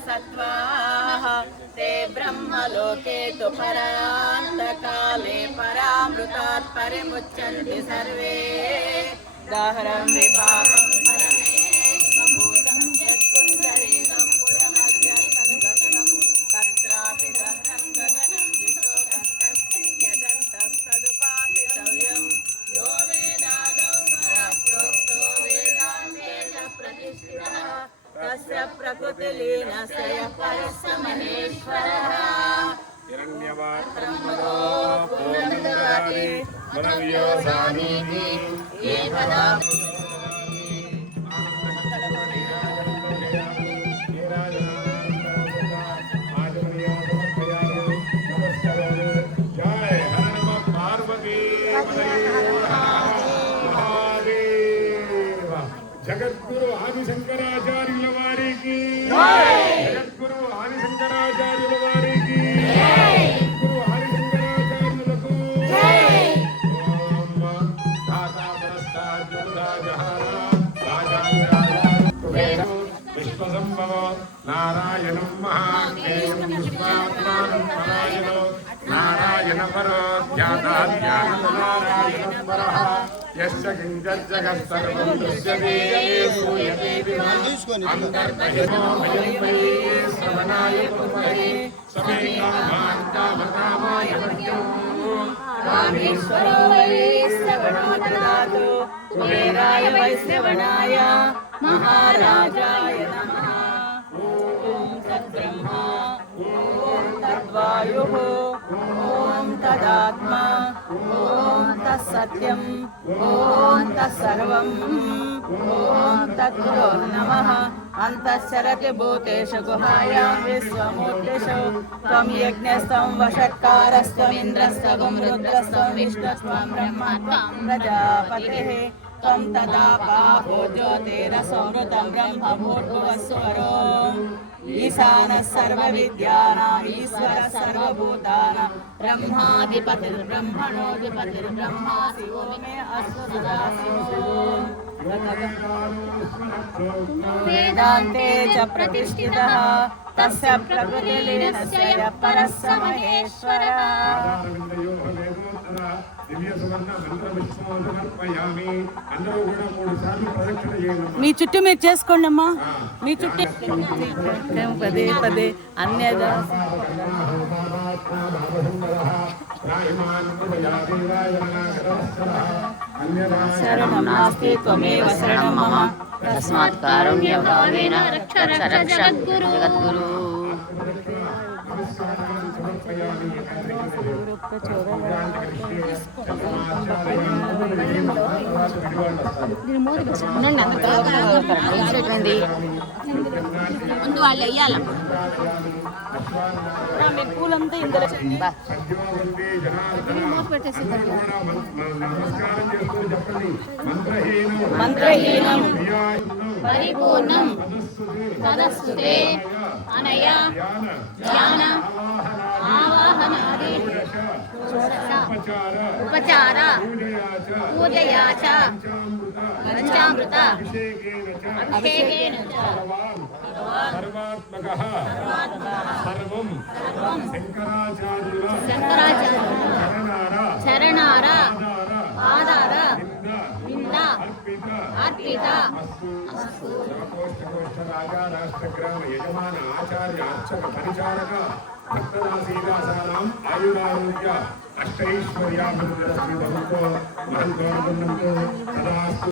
सत्वाः ते ब्रह्मलोके तु परान्तकाले परामृतात् परिमुच्यन्ति सर्वे दाहरं विपाकं परमेश्वभूतं यत्पुण्डरीकं पुरमद्य सद्गतं तत्रापि दहरं गगनं विशोकस्तस्मिन् यदन्तस्तदुपासितव्यं यो वेदादौ स्वरप्रोक्तो वेदान्ते च प्रतिष्ठितः तस्य प्रकृतिलीनस्य परस्य महेश्वरः हिरण्यवात्रमदो पूर्णददाति मनव्योसानीति एकदा जगद्गुरु आदि शंकराचार्युల వారికి జగద్గురు ఆది శంకరాచార్యుల వారికి గురు ఆది శంకరాచార్యులకు ఓం తాతా విశ్వసంభవ నారాయణం మహాదేవం విశ్వాత్మానం పరాయణో నారాయణ పరో ధ్యానాధ్యానం నారాయణ పరః यस्य किञ्चिज्जगत् सर्वं दृश्यते सूयते अन्तर्बहिर्मो भयं वै श्रवणाय कुर्महे समे कामान् कामकामाय मह्यो कामेश्वरो वै श्रवणो ददातु कुबेराय वै श्रवणाय महाराजाय नमः ॐ सद्ब्रह्म ఓం తద్వాయుః ఓం తదాత్మా ఓం తత్సత్యం ఓం తత్సర్వం ఓం తద్గురోర్నమః అంతఃసరతి భూతేషు గుహాయాం విశ్వమూర్తిషు త్వం యజ్ఞస్త్వం వషట్కారస్త్వమింద్రస్త్వం రుద్రస్త్వం విష్ణుస్త్వం బ్రహ్మ త్వం ప్రజాపతిః త్వం తదా పాపో జ్యోతిరసంవృతం బ్రహ్మభూర్భువస్వరో ఈశానः సర్వవిద్యానాం ఈశ్వరः సర్వభూతానాం బ్రహ్మాధిపతిర్బ్రహ్మణోధిపతిర్బ్రహ్మ శివో మే అస్తు సదాశివో వేదాంతే చ ప్రతిష్ఠితः తస్య ప్రకృతిలీనస్య యః పరः స మహేశ్వరः. మీ చుట్టూ మీరు చేసుకోండి అమ్మా. మీ చుట్టూ పదే పదే అన్యదా శరణం నాస్తి త్వమేవ శరణం మమ తస్మాత్ కారుణ్యభావేన రక్ష రక్ష జగద్గురు జగద్గురు. ముందు వాళ్ళు వెయ్యాల మీరు పూలంతా ఇందులో మంత్రహీనం పరిపూర్ణం తదస్తుతే అనయా ధ్యాన ఆవాహనాది ఉపచార పూజయా చ పంచామృత అభిషేకేన చ సర్వాత్మకః సర్వం శంకరాచార్యుల శరణార ఆధార నింద అర్పిత రాజా రాష్ట్ర గ్రామ యజమాన ఆచార్య అర్చక పరిచారక భక్తదాసీదాసానాం ఆయురారోగ్య అష్టైశ్వర్యాభివృద్ధి మహంతో సదా